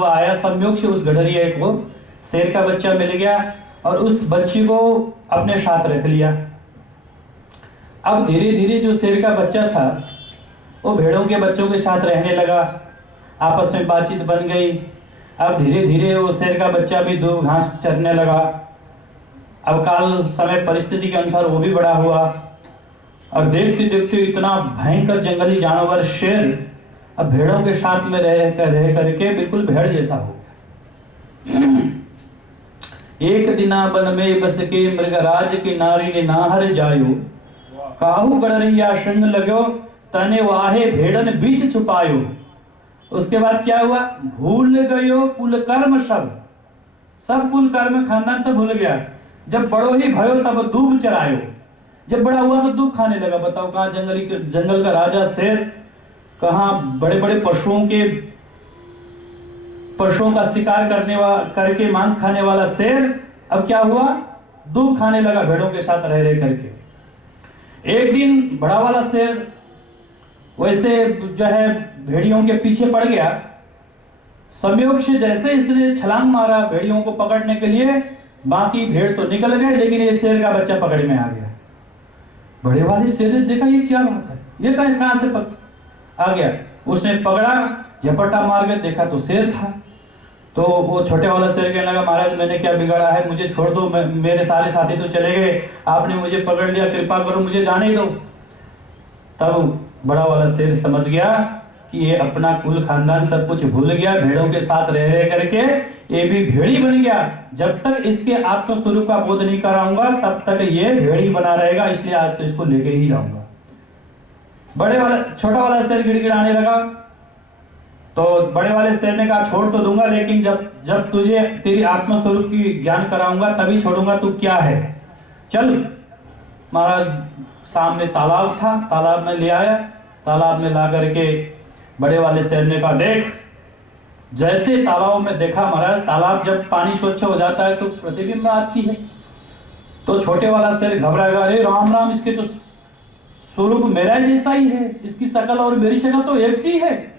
आया संयोग से उस गडरिया को शेर का बच्चा मिल गया और उस बच्ची को अपने साथ रख लिया। अब धीरे धीरे जो शेर का बच्चा था वो भेड़ों के बच्चों के साथ रहने लगा, आपस में बातचीत बन गई। अब धीरे धीरे वो शेर का बच्चा भी दूब घास चरने लगा। अब काल समय परिस्थिति के अनुसार वो भी बड़ा हुआ और देखते देखते इतना भयंकर जंगली जानवर शेर अब भेड़ों के साथ में रह करके बिल्कुल भेड़ जैसा हो। एक दिना बन में बस के मृगराज की नारी ने नाहर जायो, काहू गडरिया संग लगो तने वाहे भेड़न बीच छुपायो। उसके बाद क्या हुआ, भूल गयो कुल कर्म सब कुल कर्म खानदान सब भूल गया। जब बड़ो ही भयो तब दूब चरायो, जब बड़ा हुआ तो दूब खाने लगा। बताओ कहाँ जंगल का राजा शेर, कहाँ बड़े बड़े पशुओं का शिकार करके मांस खाने वाला शेर अब क्या हुआ, दूब खाने लगा भेड़ों के साथ रह करके। एक दिन बड़ा वाला शेर वैसे जो है भेड़ियों के पीछे पड़ गया। संयोग से जैसे इसने छलांग मारा भेड़ियों को पकड़ने के लिए, बाकी भेड़ तो निकल गए लेकिन ये शेर का बच्चा पकड़ में आ गया। बड़े वाले शेर ने देखा ये क्या बात है, ये कहां से आ गया। उसने पकड़ा, झपट्टा मार के देखा तो शेर था। तो वो छोटे वाला शेर कहने लगा, महाराज मैंने क्या बिगाड़ा है, मुझे छोड़ दो, मेरे सारे साथी तो चले गए, आपने मुझे पकड़ लिया, कृपा करो मुझे जाने दो। तब बड़ा वाला शेर समझ गया कि ये अपना कुल खानदान सब कुछ भूल गया, भेड़ों के साथ रह करके ये भी भेड़ी बन गया। जब तक इसके आत्मस्वरूप का बोध नहीं कराऊंगा तब तक ये भेड़ी बना रहेगा, इसलिए आज तो इसको लेके ही जाऊंगा। छोटा वाला शेर गिड़गिड़ाने लगा तो बड़े वाले शेर ने कहा छोड़ तो दूंगा, लेकिन जब तुझे तेरी आत्मस्वरूप की ज्ञान कराऊंगा तभी छोड़ूंगा, तू क्या है, चल। महाराज सामने तालाब था, तालाब में ले आया। तालाब में ला करके बड़े वाले शेर ने कहा देख। जैसे तालाब में देखा महाराज, तालाब जब पानी स्वच्छ हो जाता है तो प्रतिबिंब आती है। तो छोटे वाला शेर घबरा गया, अरे राम राम, इसके तो स्वरूप मेरा जैसा ही है, इसकी शकल और मेरी शकल तो एक सी है।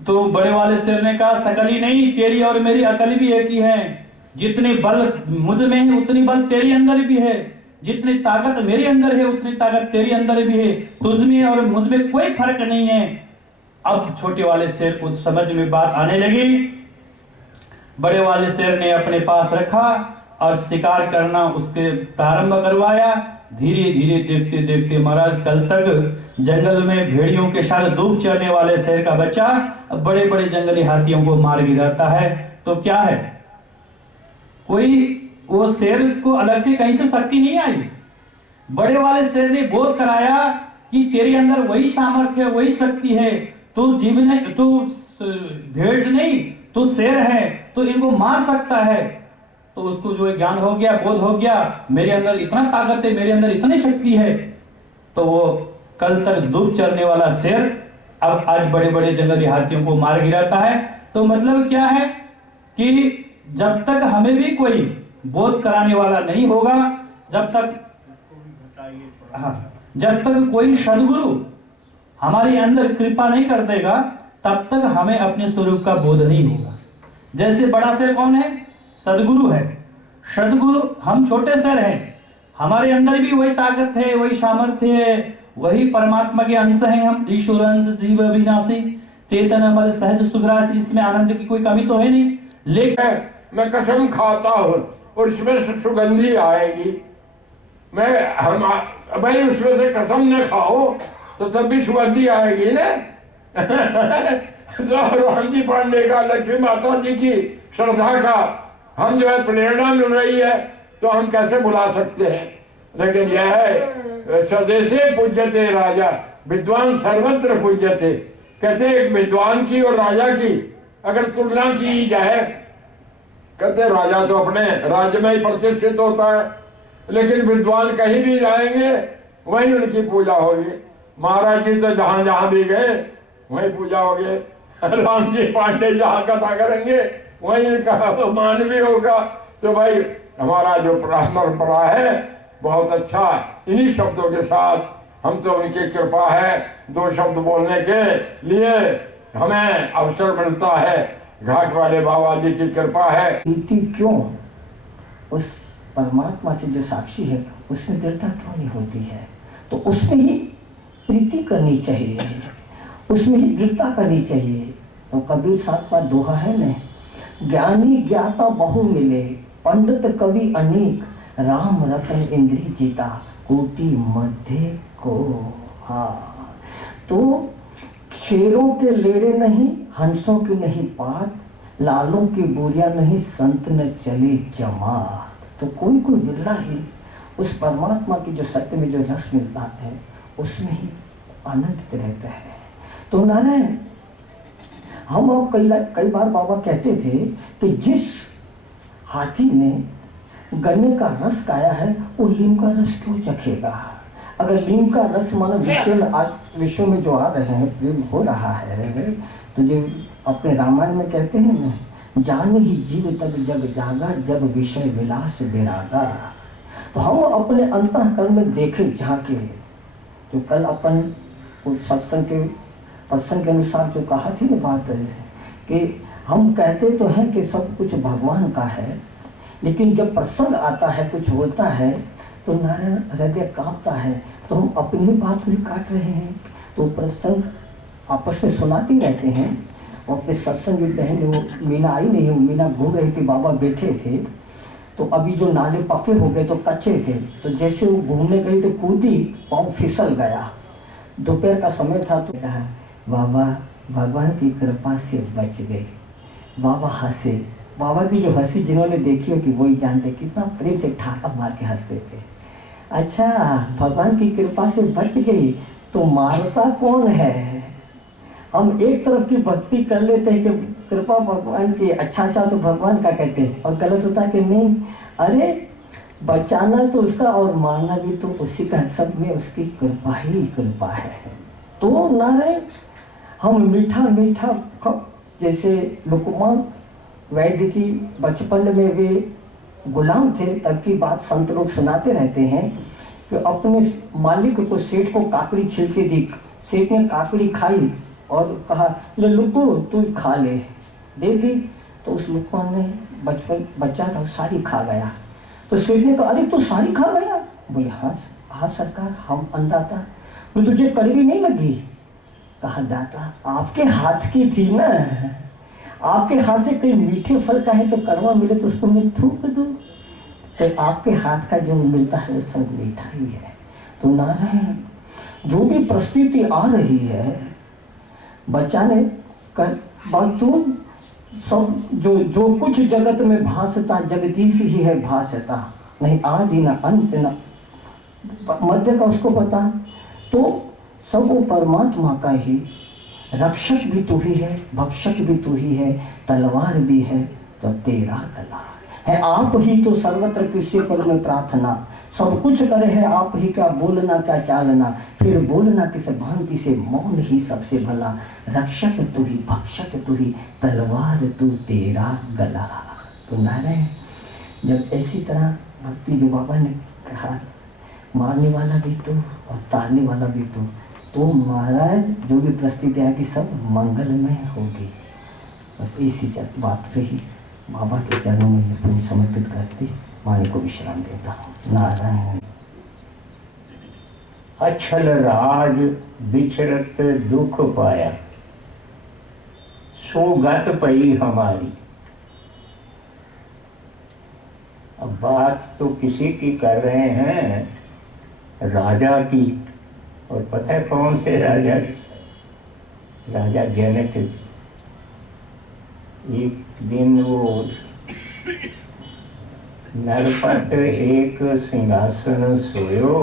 तो बड़े वाले शेर ने कहा शकल ही नहीं, तेरी और मेरी अकल भी एक ही है। जितने बल मुझ में है उतनी बल तेरे अंदर भी है, जितनी ताकत मेरे अंदर है उतनी ताकत तेरे अंदर भी है, तुझ में और मुझ में कोई फर्क नहीं है। अब छोटे वाले शेर को समझ में बात आने लगी। बड़े वाले शेर ने अपने पास रखा और शिकार करना उसके प्रारंभ करवाया। धीरे धीरे देखते देखते महाराज कल तक जंगल में भेड़ियों के साथ दूब चरने वाले शेर का बच्चा अब बड़े बड़े जंगली हाथियों को मार गिराता है। तो क्या है, कोई वो शेर को अलग से कहीं से शक्ति नहीं आई। बड़े वाले शेर ने बोध कराया कि तेरे अंदर वही सामर्थ्य है, वही शक्ति है, तू भेड़ नहीं, तू शेर है, तो इनको मार सकता है। तो उसको जो ज्ञान हो गया, बोध हो गया, मेरे अंदर इतना ताकत है, मेरे अंदर इतनी शक्ति है। तो वो कल तक दूब चरने वाला शेर अब आज बड़े बड़े जंगली हाथियों को मार गिराता है। तो मतलब क्या है कि जब तक हमें भी कोई बोध कराने वाला नहीं होगा, जब तक कोई सदगुरु हमारे अंदर कृपा नहीं कर देगा तब तक हमें अपने स्वरूप का बोध नहीं होगा। जैसे बड़ा शेर कौन है, सदगुरु है। सदगुरु, हम छोटे शेर हैं, हमारे अंदर भी वही ताकत है, वही सामर्थ्य है, वही परमात्मा के अंश हैं हम। ईश्वर अंश जीव अविनाशी चेतन अमर सहज सुखराशि, इसमें आनंद की कोई कमी तो है नहीं। लेकिन मैं कसम खाता हूँ और इसमें से सुगंधी आएगी, भाई उसमें से कसम न खाओ तो तब भी सुगंधी आएगी ना। हनुमान जी पांडे का, लक्ष्मी माता जी की श्रद्धा का हम जो है प्रेरणा मिल रही है तो हम कैसे बुला सकते हैं। लेकिन यह है स्वदेशे पूज्यते राजा विद्वान सर्वत्र पूज्यते। कहते एक विद्वान की और राजा की अगर तुलना की जाए, कहते राजा तो अपने राज्य में ही प्रतिष्ठित होता है, लेकिन विद्वान कहीं भी जाएंगे वहीं उनकी पूजा होगी। महाराज जी तो जहां जहां भी गए वहीं पूजा होगी। राम जी पांडे जहां कथा करेंगे वहीं इनका मान भी होगा। तो भाई हमारा जो परंपरा है बहुत अच्छा। इन्हीं शब्दों के साथ हम तो उनकी कृपा है, दो शब्द बोलने के लिए हमें अवसर मिलता है। घाट वाले बाबा जी की कृपा है। प्रीति क्यों उस परमात्मा से जो साक्षी है उसमें दृढ़ता क्यों नहीं होती है? तो उसमें ही प्रीति करनी चाहिए, उसमें ही दृढ़ता करनी चाहिए। तो कबीर साहब का दोहा है न, ज्ञानी ज्ञाता बहु मिले, पंडित कवि अनेक, राम रतन इंद्री जीता, कोटि मध्य को। हाँ, तो शेरों के लेड़े नहीं, हंसों की नहीं बात, लालों की बोरिया नहीं, संत न चले जमात। तो कोई कोई बिरला ही उस परमात्मा की जो सत्य में जो रस मिलता है उसमें ही आनंदित रहता है। तो नारायण, हम अब कई बार बाबा कहते थे कि जिस हाथी ने गन्ने का रस खाया है वो लीम का रस क्यों चखेगा? अगर लीम का रस मानो विश्व में जो आ रहे हैं, प्रेम हो रहा है, तो जो अपने रामायण में कहते हैं ना, जान ही जीव तब जग जागा, जब विषय विलास विरागा। तो हम अपने अंतःकरण में देखें झांके, जो कल अपन सत्संग के प्रसंग के अनुसार जो कहा थी ना बात है कि हम कहते तो हैं कि सब कुछ भगवान का है, लेकिन जब प्रसंग आता है, कुछ होता है, तो नारायण हृदय कांपता है। तो हम अपनी ही बात भी काट रहे हैं। तो प्रसंग आपस में सुनाते रहते हैं। और अपने सत्संग की बहन वो मीना आई नहीं, मीना घूम रही थी, बाबा बैठे थे। तो अभी जो नाले पक्के हो गए तो कच्चे थे, तो जैसे वो घूमने गई तो कूदी, पाँव फिसल गया। दोपहर का समय था तो कहा बाबा भगवान की कृपा से बच गए। बाबा हंसे। बाबा की जो हंसी जिन्होंने देखी हो कि वही जानते, कितना प्रेम से ठाका मार के हंसते थे। अच्छा, भगवान की कृपा से बच गई, तो मारता कौन है? हम एक तरफ की भक्ति कर लेते हैं कि कृपा भगवान की, अच्छा तो भगवान का कहते हैं, और गलत होता कि नहीं, अरे बचाना तो उसका और मारना भी तो उसी का, सब में उसकी कृपा ही कृपा है। तो नारायण, हम मीठा मीठा जैसे लुकमान वैद्य की बचपन में वे गुलाम थे, तब की बात संत लोग सुनाते रहते हैं कि अपने मालिक को, सेठ को काकड़ी छिलके दी। सेठ ने काकड़ी खाई और कहा ले लुकू तू खा ले, दे दी। तो उस लुकमान ने बचपन बच्चा था सारी खा गया। तो सेठ ने कहा अरे तू सारी खा गया? बोले हाँ सरकार, हम अंदाता। बोले तुझे कड़वी नहीं लगी? कहा दाता आपके हाथ की थी ना, आपके हाथ से कोई मीठे फल का है तो कड़वा मिले तो उसको मैं थूक दूं। तो आपके हाथ का जो मिलता है वो सब मीठा ही है। तो नारायण, जो भी परिस्थिति आ रही है बचाने कर बातों, सब जो कुछ जगत में भासता जगदीश ही है भासता, नहीं आदि न अंत न मध्य का उसको पता। तो सब वो परमात्मा का ही, रक्षक भी तू ही है, भक्षक भी तू ही है, तलवार भी है तो तेरा गला है। आप ही तो सर्वत्र किसी पर में प्रार्थना, सब कुछ करे है आप ही का, बोलना क्या चालना, फिर बोलना किस भांति से, मौन ही सबसे भला। रक्षक तू ही, भक्षक तू ही, तलवार तू तेरा गला। तो नारायण, जब ऐसी तरह भक्ति जो बाबा ने कहा, मारने वाला भी तू और तारने वाला भी तू, तो महाराज जो भी परिस्थिति आएगी सब मंगलमय होगी। बस इसी बात पे ही बाबा के चरणों में पूरी समर्पित करती वाणी को विश्राम देता हूँ। नारायण। अछल राज बिछरत दुख पाया, सो गत पई हमारी। अब बात तो किसी की कर रहे हैं, राजा की। और पता है कौन से राजा? राजा जनक। एक दिन वो नरपत एक सिंहासन सोयो,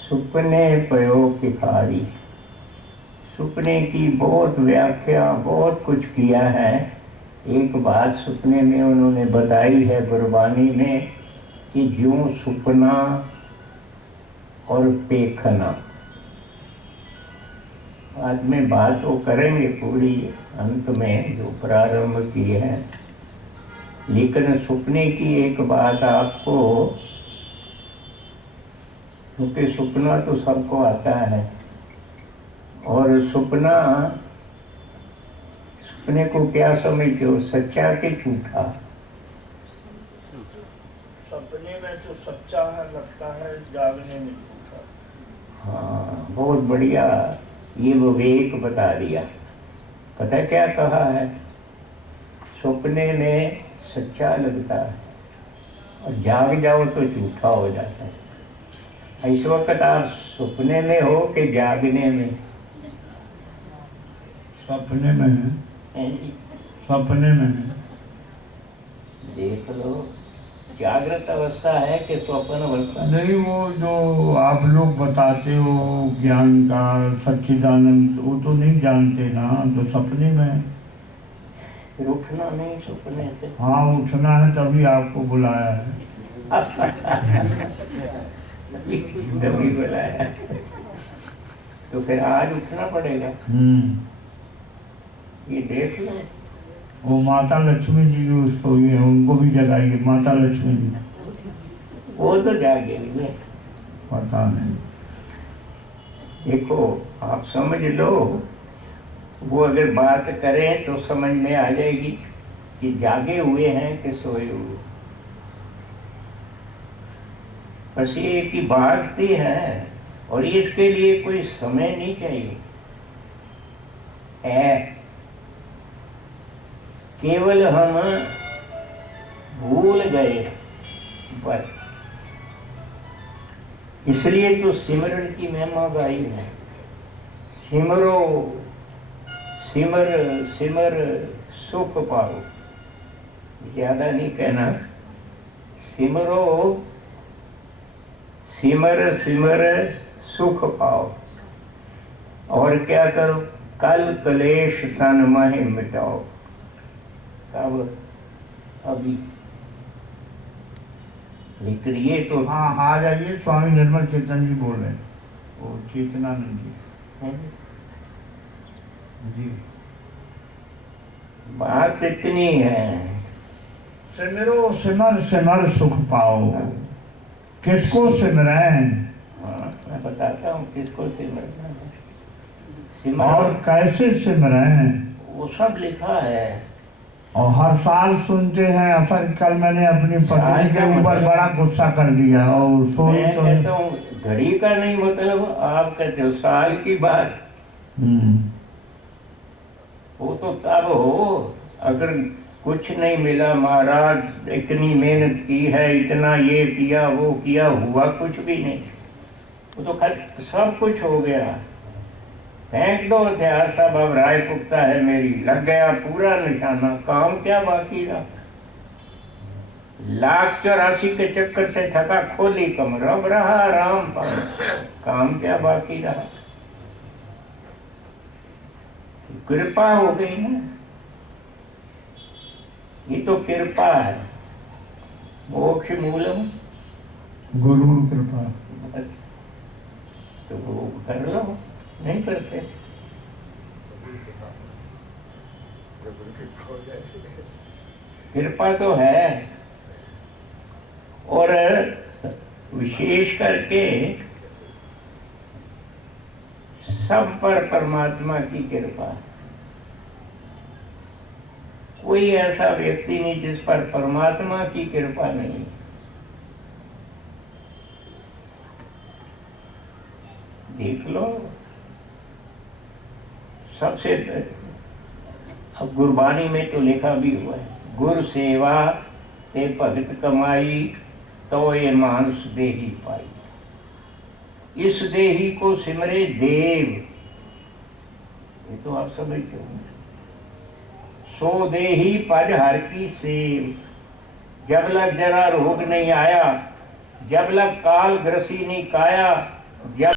सुपने पयो भिखारी। सुपने की बहुत व्याख्या, बहुत कुछ किया है। एक बात सुपने में उन्होंने बताई है गुरबानी में कि ज्यों सुपना और पेखना। बाद में बात वो करेंगे पूरी अंत में जो प्रारंभ की है, लेकिन सुपने की एक बात आपको, क्योंकि सुपना तो सबको आता है, और सुपना सपने को क्या समझते हो, सच्चा कि झूठा? सपने में तो सच्चा है लगता है, जागने में झूठा। हाँ, बहुत बढ़िया ये विवेक बता दिया। पता क्या कहा है? सपने में सच्चा लगता है और जाग जाओ तो झूठा हो जाता है। इस वक्त आप सपने में हो कि जागने में? सपने में है, हैं जी? सपने में है। देख लो, जागृत अवस्था है कि स्वप्न अवस्था? नहीं, वो जो आप लोग बताते हो ज्ञान का सच्चिदानंद, वो तो नहीं जानते ना, तो सपने में है। फिर उठना नहीं सपने से? हाँ, उठना है तभी आपको बुलाया है। तभी बुलाया। तो फिर आज उठना पड़ेगा। ये देख लो, वो माता लक्ष्मी जी जो उसको ये उनको भी जगाइए, माता लक्ष्मी जी। वो तो जागेंगे। पता नहीं। देखो, आप समझ लो, वो अगर बात करें तो समझ में आ जाएगी कि जागे हुए हैं कि सोए हुए। बस ये कि भागती है और इसके लिए कोई समय नहीं चाहिए है, केवल हम भूल गए बस। इसलिए तो सिमरन की महिमा गाई है। सिमरो सिमर सिमर सुख पाओ, ज्यादा नहीं कहना। सिमरो सिमर सिमर सुख पाओ। और क्या करो? कल कलेश तन मह मिटाओ। कब? अभी। लेकिन ये तो हाँ, आ जाइए, स्वामी निर्मल चेतन जी बोल रहे हैं, वो चेतनानंद जी। है। जी, बात इतनी है। सिमरो सिमर सिमर सुख पाओ। किसको सिमरें हाँ, मैं बताता हूँ किसको सिमरना है। और सिमर कैसे सिमरें? वो सब लिखा है। और हर साल सुनते हैं। असल कल मैंने अपनी पत्नी के ऊपर बड़ा गुस्सा कर दिया और सोई मैं तो कहता हूँ घड़ी का नहीं मतलब, आप कहते हो साल की बात। वो तो तब हो अगर कुछ नहीं मिला, महाराज इतनी मेहनत की है, इतना ये किया वो किया, हुआ कुछ भी नहीं। वो तो सब कुछ हो गया, फेंक दो हथियार सब, अब राय पुख्ता है मेरी, लग गया पूरा निशाना, काम क्या बाकी रहा? 1,84 के चक्कर से थका खोली कमर, अब रहा आराम पाओ, काम क्या बाकी रहा? कृपा हो गई ना, ये तो कृपा है। मोक्ष मूलम गुरु कृपा। तो वो कर लो, नहीं करते। कृपा तो है, और विशेष करके सब पर परमात्मा की कृपा है। कोई ऐसा व्यक्ति नहीं जिस पर परमात्मा की कृपा नहीं। देख लो, सबसे अब गुरबानी में तो लिखा भी हुआ है, गुर सेवा ते भगत कमाई, तो ये मानुष देही पाई। इस देही को सिमरे देव, ये तो आप समझते हो। सो देही पज हर की सेव। जब लग जरा रोग नहीं आया, जब लग काल ग्रसी नहीं काया, जब